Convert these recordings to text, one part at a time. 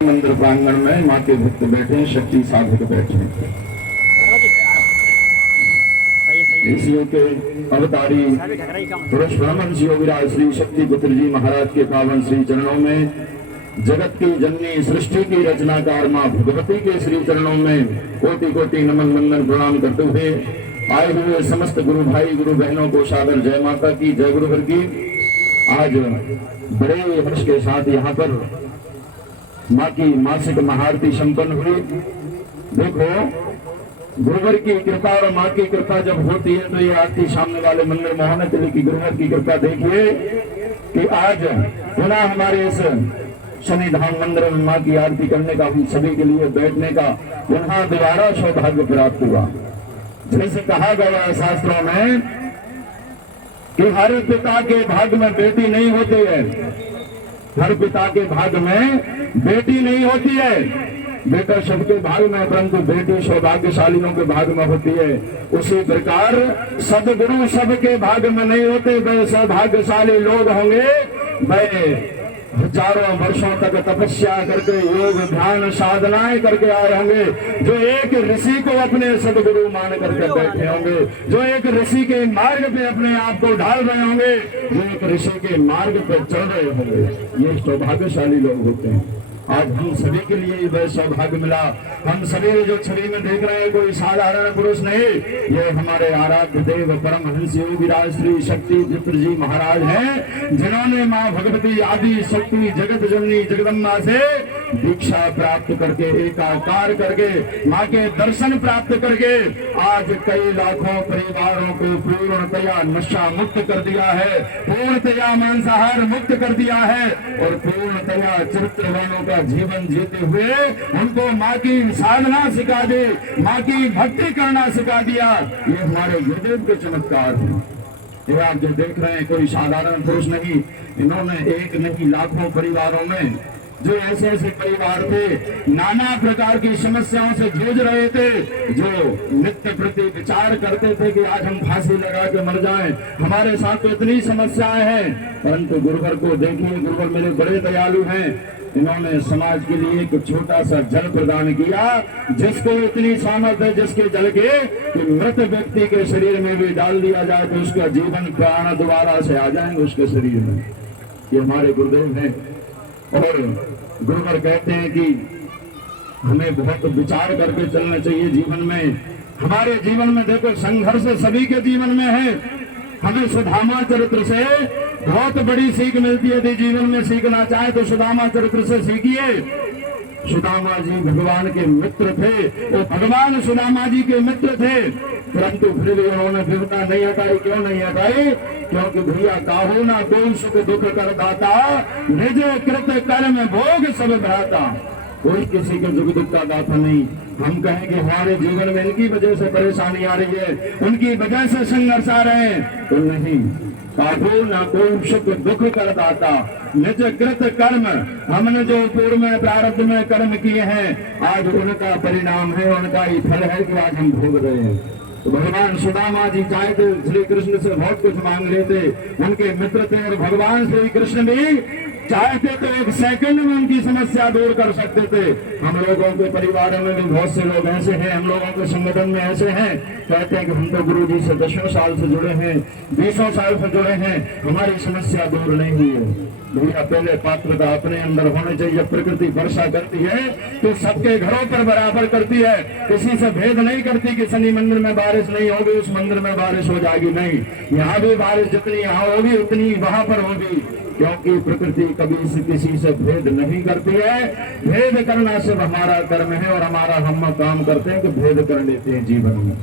मंदिर प्रांगण में माँ के भक्त बैठे, शक्ति साधक बैठे। इस युग के अवतारी पुरुष ब्राह्मण श्री योगीराज श्री शक्ति पुत्र जी महाराज के पावन श्री चरणों में, जगत की जननी सृष्टि की रचनाकार माँ भगवती के श्री चरणों में कोटि कोटि नमन वंदन प्रणाम करते हुए आए हुए समस्त गुरु भाई गुरु बहनों को सादर जय माता की, जय गुरुवर की। आज बड़े हर्ष के साथ यहाँ पर माँ की मासिक महाआरती संपन्न हुई। देखो, गुरुवर की कृपा और माँ की कृपा जब होती है तो ये आरती सामने वाले मंदिर मोहन तिलक की गुरुवर की कृपा देखिए कि आज पुनः हमारे इस शनि धाम मंदिर में माँ की आरती करने का, हम सभी के लिए बैठने का पुनः दोबारा सौभाग्य प्राप्त हुआ। जैसे कहा गया है शास्त्रों में कि हर पिता के भाग में बेटी नहीं होती है, हर पिता के भाग में बेटी नहीं होती है। बेटा सबके भाग में, परंतु बेटी सौभाग्यशालियों के भाग में होती है। उसी प्रकार सदगुरु सबके भाग में नहीं होते। वे सौभाग्यशाली लोग होंगे वे हजारों वर्षों तक तपस्या करके योग ध्यान साधनाएं करके आए होंगे, जो एक ऋषि को अपने सदगुरु मान करके बैठे होंगे, जो एक ऋषि के मार्ग पे अपने आप को ढाल रहे होंगे, जो एक ऋषि के मार्ग पे चल रहे होंगे। ये सौभाग्यशाली लोग होते हैं। आज हम सभी के लिए वह सौभाग्य मिला। हम सभी जो छवि में देख रहे हैं कोई साधारण पुरुष नहीं, ये हमारे आराध्य देव परमहंस योगीराज श्री शक्ति पुत्र जी महाराज हैं, जिन्होंने माँ भगवती आदि शक्ति जगत जननी जगदम्बा से दीक्षा प्राप्त करके, एकाकार करके, माँ के दर्शन प्राप्त करके आज कई लाखों परिवारों को पूर्णतया नशा मुक्त कर दिया है, पूर्णतया मांसाहार मुक्त कर दिया है और पूर्णतया चरित्रवानों का जीवन जीते हुए उनको माँ की साधना सिखा दी, माँ की भक्ति करना सिखा दिया। ये हमारे गुरुदेव के चमत्कार हैं। ये आप जो देख रहे हैं कोई साधारण पुरुष नहीं, इन्होंने एक नहीं लाखों परिवारों में, जो ऐसे ऐसे परिवार थे नाना प्रकार की समस्याओं से जूझ रहे थे, जो नित्य प्रति विचार करते थे कि आज हम फांसी लगा के मर जाएं, हमारे साथ तो इतनी समस्याएं हैं, परंतु गुरुवर को देखिए, गुरुवर मेरे बड़े दयालु हैं। इन्होंने समाज के लिए एक छोटा सा जल प्रदान किया, जिसको इतनी सामर्थ्य जिसके जल के कि मृत व्यक्ति के शरीर में भी डाल दिया जाए तो उसका जीवन प्राण दोबारा से आ जाएंगे उसके शरीर में। ये हमारे गुरुदेव हैं। और गुरुवर कहते हैं कि हमें बहुत विचार करके चलना चाहिए जीवन में। हमारे जीवन में देखो संघर्ष सभी के जीवन में है। हमें सुदामा चरित्र से बहुत बड़ी सीख मिलती है। यदि जीवन में सीखना चाहे तो सुदामा चरित्र से सीखिए। सुदामा जी भगवान के मित्र थे, वो भगवान सुदामा जी के मित्र थे, परंतु फिर भी उन्होंने विपदा नहीं हटाई। क्यों नहीं हटाई? क्योंकि भैया काहू ना कोई सुख दुख कर दाता, निज कृत कर्म भोग सब भ्राता। कोई किसी के दुख दुख का दाता नहीं। हम कहें कि हमारे जीवन में इनकी वजह से परेशानी आ रही है, उनकी वजह से संघर्ष आ रहे हैं, तो नहीं। काहू ना कोई सुख दुख कर दाता, निज कृत कर्म, हमने जो पूर्व में प्रारब्ध में कर्म किए हैं आज उनका परिणाम है, उनका ही फल है कि आज हम भोग रहे हैं। तो भगवान सुदामा जी चाहे तो श्री कृष्ण से बहुत कुछ मांग लेते, उनके मित्र थे, और भगवान श्री कृष्ण भी चाहते तो एक सेकंड में उनकी समस्या दूर कर सकते थे। हम लोगों के परिवार में भी बहुत से लोग ऐसे हैं, हम लोगों के संगठन में ऐसे हैं, कहते हैं कि हम तो गुरु जी से 10 साल से जुड़े हैं, 20 साल से जुड़े हैं, हमारी समस्या दूर नहीं हुई है। भैया पहले पात्रता अपने अंदर होनी चाहिए। प्रकृति वर्षा करती है तो सबके घरों पर बराबर करती है, किसी से भेद नहीं करती कि शनि मंदिर में बारिश नहीं होगी उस मंदिर में बारिश हो जाएगी। नहीं, यहाँ भी बारिश जितनी यहाँ होगी उतनी वहां पर होगी, क्योंकि प्रकृति कभी किसी से भेद नहीं करती है। भेद करना सिर्फ हमारा कर्म है और हमारा हम काम करते हैं कि भेद कर लेते हैं जीवन में।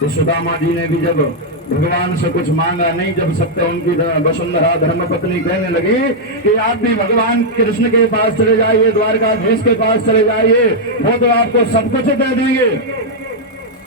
तो सुदामा जी ने भी जब भगवान से कुछ मांगा नहीं, जब सत्य उनकी वसुंधरा धर्म पत्नी कहने लगी कि आप भी भगवान कृष्ण के पास चले जाइए, द्वारकाधीश के पास चले जाइए, वो तो आपको सब कुछ दे देंगे,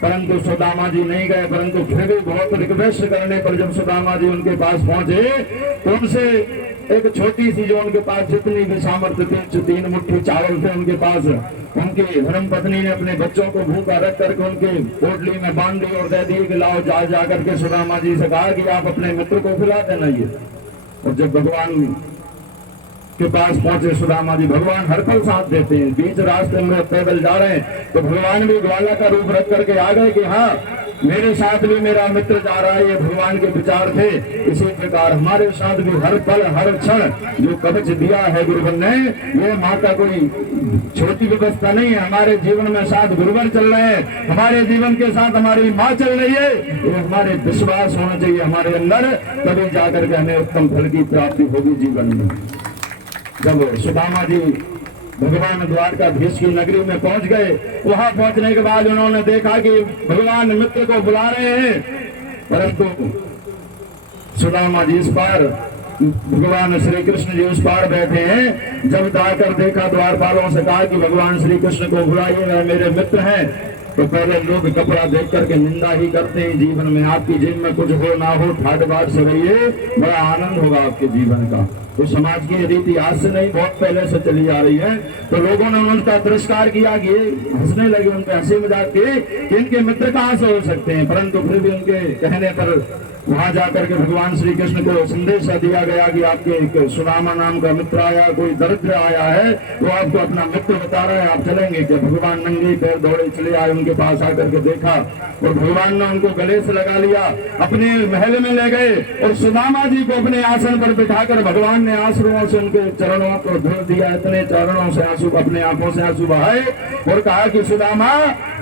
परंतु सुदामा जी नहीं गए। परंतु फिर भी बहुत रिक्वेस्ट करने पर जब सुदामा जी उनके पास पहुंचे तो उनसे एक छोटी सी, जो उनके पास जितनी भी सामर्थ्य थी, 3 मुट्ठी चावल थे उनके पास, उनकी धर्म पत्नी ने अपने बच्चों को भूखा रख करके उनके पोटली में बांध दी और दे दी कि लाओ जा करके सुदामा जी से कहा कि आप अपने मित्र को खिला देना ये। और जब भगवान के पास पहुंचे सुदामा जी, भगवान हर पल साथ देते हैं। बीच रास्ते में पैदल जा रहे हैं तो भगवान भी ग्वाला का रूप रख करके आ गए कि हाँ मेरे साथ भी मेरा मित्र जा रहा है, ये भगवान के विचार थे। इसी प्रकार हमारे साथ भी हर पल हर क्षण जो कवच दिया है गुरुवर ने, ये माँ का कोई छोटी व्यवस्था नहीं है। हमारे जीवन में साथ गुरुवर चल रहे हैं, हमारे जीवन के साथ हमारी माँ चल रही है, ये हमारे विश्वास होना चाहिए हमारे अंदर, तभी जाकर के हमें उत्तम फल की प्राप्ति होगी जीवन में। जब सुदामा जी भगवान द्वारकाधीश की नगरी में पहुंच गए, वहां पहुंचने के बाद उन्होंने देखा कि भगवान मित्र को बुला रहे हैं, परंतु सुदामा जी इस पार, भगवान श्री कृष्ण जी उस पार बैठे हैं। जब जाकर देखा, द्वारपालों से कहा कि भगवान श्री कृष्ण को बुलाइए, वह मेरे मित्र हैं। तो पहले लोग कपड़ा देख करके निंदा ही करते हैं जीवन में। आपकी जेब में कुछ हो ना हो, ठाट बाट से रहिए, बड़ा आनंद होगा आपके जीवन का। तो समाज की रीति आज से नहीं, बहुत पहले से चली आ रही है। तो लोगों ने उनका तिरस्कार किया कि हंसने लगे, उनके हंसी मजाक किए कि इनके मित्र कहाँ से हो सकते हैं। परंतु फिर भी उनके कहने पर वहां जाकर के भगवान श्री कृष्ण को संदेश दिया गया कि आपके एक सुदामा नाम का मित्र आया, कोई दरिद्र आया है, वो आपको अपना मित्र बता रहा है, आप चलेंगे क्या। भगवान नंगे पैर दौड़े चले आए, उनके पास आकर के देखा और भगवान ने उनको गले से लगा लिया, अपने महल में ले गए और सुदामा जी को अपने आसन पर बिठाकर भगवान ने आंसुओं से उनके चरणों को धुल दिया। इतने चरणों से आंसू, अपने आंखों से आंसू बहाए और कहा कि सुदामा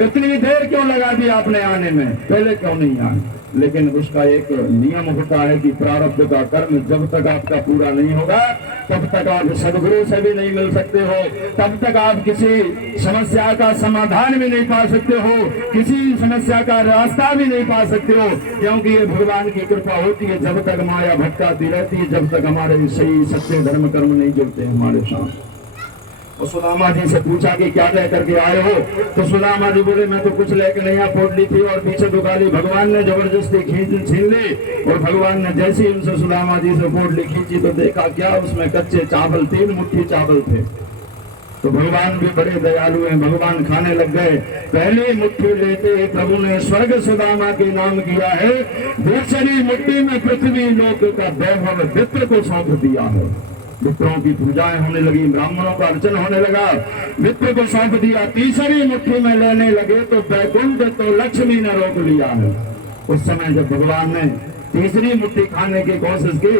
इतनी देर क्यों लगा दी आपने आने में, पहले क्यों नहीं आए। लेकिन उसका एक नियम होता है कि प्रारब्ध का कर्म जब तक आपका पूरा नहीं होगा, तब तक आप सदगुरु से भी नहीं मिल सकते हो, तब तक आप किसी समस्या का समाधान भी नहीं पा सकते हो, किसी समस्या का रास्ता भी नहीं पा सकते हो। क्योंकि ये भगवान की कृपा होती है, जब तक माया भटकाती रहती है, जब तक हमारे सही सच्चे धर्म कर्म नहीं जुड़ते हमारे साथ। और सुदामा जी से पूछा कि क्या लेकर के आए हो, तो सुदामा जी बोले मैं तो कुछ लेकर नहीं आ, पोटली थी और पीछे दुकाली। भगवान ने जबरदस्ती छीन ली और भगवान ने जैसे ही उनसे सुदामा जी से पोटली खींची तो देखा क्या उसमें कच्चे चावल, 3 मुट्ठी चावल थे। तो भगवान भी बड़े दयालु हैं, भगवान खाने लग गए। पहली मुट्ठी लेते प्रभु ने स्वर्ग सुदामा के नाम किया है, दूसरी मुट्ठी में पृथ्वी लोक का वैभव विप्र को सौंप दिया है। विप्रों की पूजाएं होने लगी, ब्राह्मणों का अर्चन होने लगा, विप्र को सौंप दिया। तीसरी मुट्ठी में लेने लगे तो बैकुंठ तो लक्ष्मी ने रोक लिया है। उस समय जब भगवान ने तीसरी मुट्ठी खाने की कोशिश की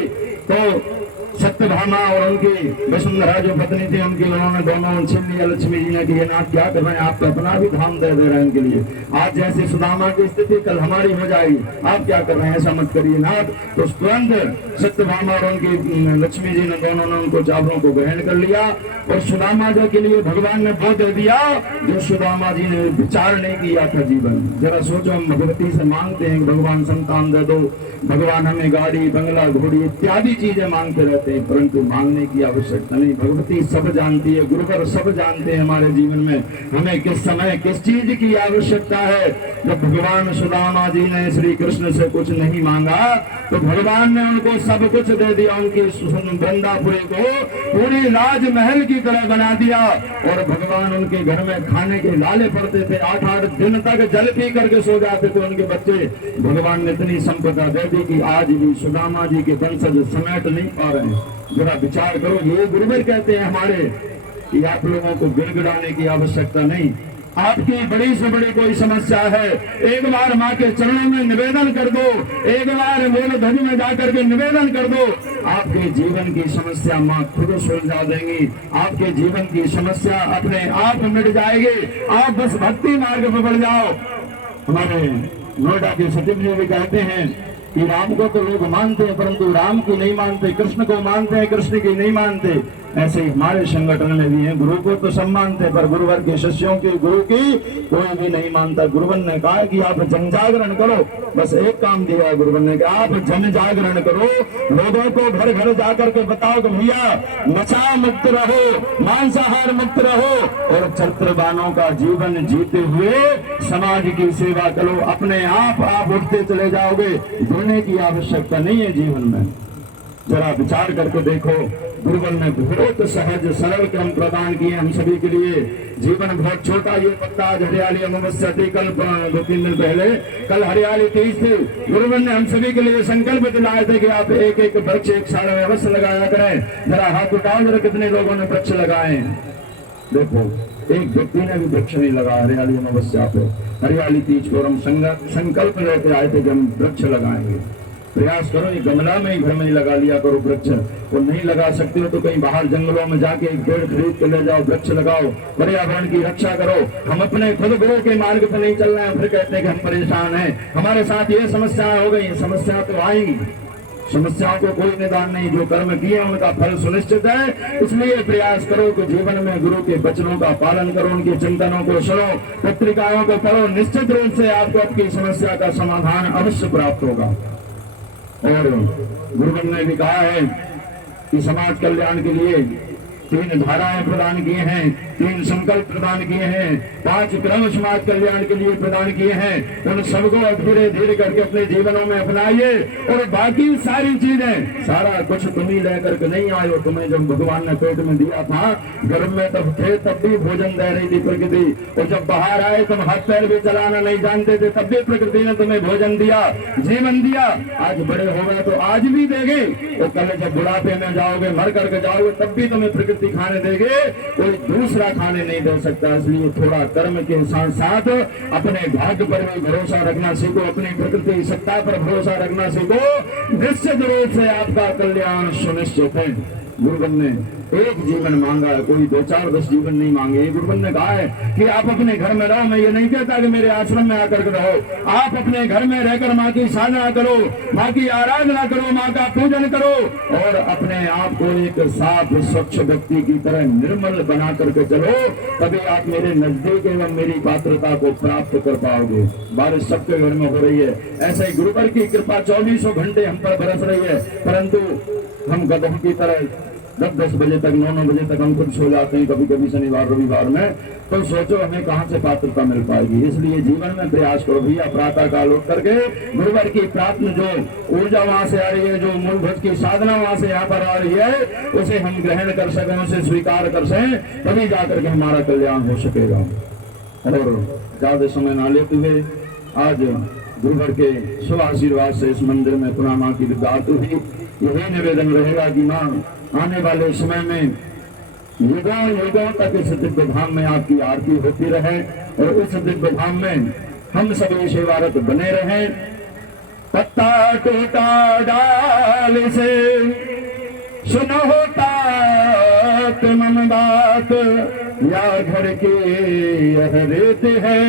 तो सत्यभामा और उनकी वसुंधरा जो पत्नी थी, उनकी उन्होंने दोनों छीन लिया। लक्ष्मी जी ने कि ये नाथ क्या कर रहे हैं, आप तो अपना भी धाम दे रहे हैं इनके लिए। आज जैसी सुदामा की स्थिति कल हमारी हो जाएगी, आप क्या कर रहे हैं, ऐसा मत करिए नाथ। तो तुरंत सत्यभामा और उनकी लक्ष्मी जी ने दोनों ने उनको चावलों को ग्रहण कर लिया और सुदामा जी के लिए भगवान ने वो दे दिया जो सुदामा जी ने विचार नहीं किया था जीवन। जरा सोचो, हम भगवती से मांगते हैं भगवान संतान दे दो, भगवान हमें गाड़ी बंगला घोड़ी इत्यादि चीजें मांगते रहते हैं, परंतु मांगने की आवश्यकता नहीं। भगवती सब जानती है, गुरुवर सब जानते हैं हमारे जीवन में हमें किस समय किस चीज की आवश्यकता है। जब भगवान सुदामा जी ने श्री कृष्ण से कुछ नहीं मांगा तो भगवान ने उनको सब कुछ दे दिया। उनकी वृंदापुरी को पूरी राजमहल की तरह बना दिया और भगवान उनके घर में खाने के लाले पड़ते थे। 8-8 दिन तक जल पी करके सो जाते थे उनके बच्चे। भगवान ने इतनी संपदा दे दी कि आज भी सुदामा जी के वंशज समेट नहीं पा रहे हैं। जरा विचार करो, ये गुरुवर कहते हैं हमारे कि आप लोगों को गिड़गिड़ाने की आवश्यकता नहीं। आपकी बड़ी से बड़ी कोई समस्या है, एक बार माँ के चरणों में निवेदन कर दो, एक बार मूल ध्वनि में जाकर के निवेदन कर दो, आपके जीवन की समस्या माँ खुद सुलझा देंगी। आपके जीवन की समस्या अपने आप मिट जाएगी। आप बस भक्ति मार्ग पर बढ़ जाओ। हमारे नोएडा के सचिव जी भी कहते हैं कि राम को तो लोग मानते हैं परंतु राम की नहीं मानते, कृष्ण को मानते हैं कृष्ण की नहीं मानते। ऐसे ही हमारे संगठन में भी हैं, गुरु को तो सब मानते हैं पर गुरुवर के शिष्यों की गुरु की कोई भी नहीं मानता। गुरुवर ने कहा कि आप जन जागरण करो, बस एक काम दिया है गुरुवर ने कि आप जन जागरण करो, लोगों को घर घर जाकर के बताओ कि भैया नशा मुक्त रहो, मांसाहार मुक्त रहो और चरित्रवानों का जीवन जीते हुए समाज की सेवा करो। अपने आप उठते चले जाओगे, धोने की आवश्यकता नहीं है जीवन में। जरा विचार करके देखो, गुरुवर ने बहुत सहज सरल क्रम प्रदान किए हम सभी के लिए। जीवन बहुत छोटा, ये पत्ता आज हरियाली अमावस्या थी, कल 2-3 दिन पहले कल हरियाली तीज थी। गुरुवर ने हम सभी के लिए संकल्प दिलाए थे कि आप एक एक वृक्ष एक साल में अवश्य लगाया करें। जरा हाथ उठाओ, जरा कितने लोगों ने वृक्ष लगाए। देखो एक व्यक्ति ने भी वृक्ष नहीं लगाया हरियाली अमावस्या पे। हरियाली तीज को हम संकल्प लेके आए थे कि हम वृक्ष लगाएंगे। प्रयास करो, ये गमला में ही घर में ही लगा लिया करो वृक्ष। वो नहीं लगा सकते हो तो कहीं बाहर जंगलों में जाके एक पेड़ खरीद के ले जाओ, वृक्ष लगाओ, पर्यावरण की रक्षा करो। हम अपने खुद गुरु के मार्ग पर नहीं चल रहे हैं, फिर कहते हैं कि हम परेशान हैं, हमारे साथ ये समस्याएं हो गई। समस्या तो आएंगी, समस्याओं को कोई निदान नहीं, जो कर्म किए उनका फल सुनिश्चित है। इसलिए प्रयास करो कि जीवन में गुरु के वचनों का पालन करो, उनके चिंतनों को सुनो, पत्रिकाओं को पढ़ो। निश्चित रूप से आपको आपकी समस्या का समाधान अवश्य प्राप्त होगा। और गुरुवर ने भी कहा है कि समाज कल्याण के लिए 3 धाराएं प्रदान किए हैं, 3 संकल्प प्रदान किए हैं, 5 क्रम समाज कल्याण के लिए प्रदान किए हैं। उन सबको धीरे धीरे करके अपने जीवनों में अपनाइए। और बाकी सारी चीजें, सारा कुछ तुम ही लेकर के नहीं आए हो। तुम्हें जब भगवान ने पेट में दिया था, गर्भ में तब थे, तब भी भोजन दे रही थी प्रकृति। और जब बाहर आए तुम हाथ पैर भी चलाना नहीं जानते थे, तब भी प्रकृति ने तुम्हें भोजन दिया, जीवन दिया। आज बड़े हो गए तो आज भी देंगे, और कल जब बुढ़ापे में जाओगे, मर करके जाओगे, तब भी तुम्हें प्रकृति खाने देंगे, कोई दूसरा खाने नहीं दे सकता। इसलिए थोड़ा कर्म के साथ साथ अपने भाग्य पर भी भरोसा रखना सीखो, अपनी प्रकृति सत्ता पर भरोसा रखना सीखो। निश्चित रूप से आपका कल्याण सुनिश्चित है। गुरुवर ने एक जीवन मांगा है, कोई 2-4-10 जीवन नहीं मांगे। गुरुवर ने कहा है कि आप अपने घर में रहो। मैं ये नहीं कहता कि मेरे आश्रम में आकर के रहो। आप अपने घर में रहकर माँ की साधना करो, माँ की आराधना करो, माँ का पूजन करो, और अपने आप को एक साफ स्वच्छ व्यक्ति की तरह निर्मल बना करके चलो। तभी आप मेरे नजदीक एवं मेरी पात्रता को प्राप्त कर पाओगे। बारिश सबके घर में हो रही है, ऐसे ही गुरुवर की कृपा 24 घंटे हम पर बरस रही है। परंतु हम गधों की तरह 10-10 बजे तक, 9-9 बजे तक हम खुद सो जाते हैं, कभी कभी शनिवार रविवार में। तो सोचो हमें कहाँ से पात्रता मिल पाएगी। इसलिए जीवन में प्रयास करो भैया, प्रातः काल उठ करके गुरुवर की प्राप्त जो ऊर्जा वहां से आ रही है, जो मूलभूत की साधना वहां से यहाँ पर आ रही है, उसे हम ग्रहण कर सकें, उसे स्वीकार कर सकें, तभी जाकर के हमारा कल्याण हो सकेगा। और ज्यादा समय ना लेते हुए आज गुरुवर के शुभ आशीर्वाद से इस मंदिर में पुनः माँ की विदात हुई। यही निवेदन रहेगा कि माँ आने वाले समय में युगों युगों तक इस दिव्य धाम में आपकी आरती होती रहे, और इस दिव्य धाम में हम सभी सेवारत बने रहें। पत्ता टूटा डाल से सुनो तात मन बात, या घर की यह रेत है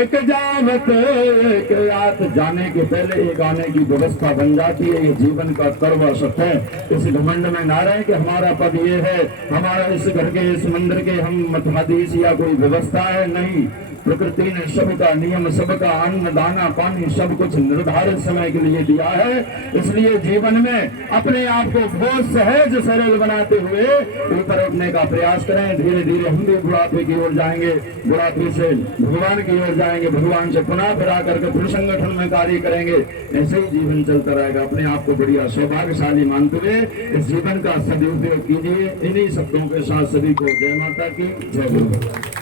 एक जावत एक रात। जाने के पहले एक आने की व्यवस्था बन जाती है। ये जीवन का कर्म सत्य है। इस घमंड में ना रहे कि हमारा पद ये है, हमारा इस घर के इस मंदिर के हम मठाधीश या कोई व्यवस्था है, नहीं। प्रकृति ने सबका नियम, सबका अन्न दाना पानी सब कुछ निर्धारित समय के लिए दिया है। इसलिए जीवन में अपने आप को बहुत सहज सरल बनाते हुए ऊपर उठने का प्रयास करें। धीरे धीरे हम भी बुढ़ापे की ओर जाएंगे, बुढ़ापे से भगवान की ओर जाएंगे, भगवान से पुनः फिर आकर के फिर संगठन में कार्य करेंगे। ऐसे ही जीवन चलता रहेगा। अपने आप को बढ़िया सौभाग्यशाली मानते हुए इस जीवन का सदुपयोग कीजिए। इन्हीं शब्दों के साथ सभी को जय माता की जय गुरु।